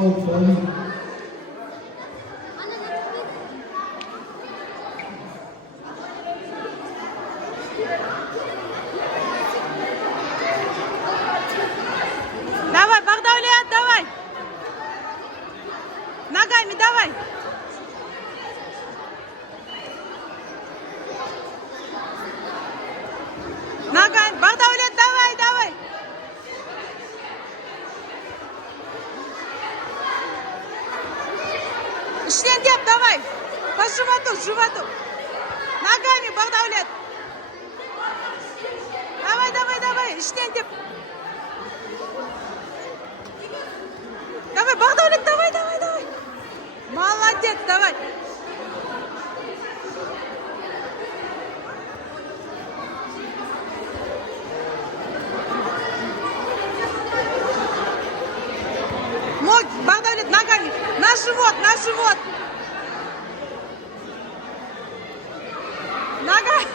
Давай, Багдавлет, давай. Ногами давай. Ногами. Багдавлет, давай, давай. Иштен деп, давай. По животу, животу. Ногами, Багдавлет. Давай, давай, давай. Иштен деп. Давай, Багдавлет, давай, давай, давай. Молодец, давай. Ноги, Багдавлет, ногами. На живот, на живот. Ногами.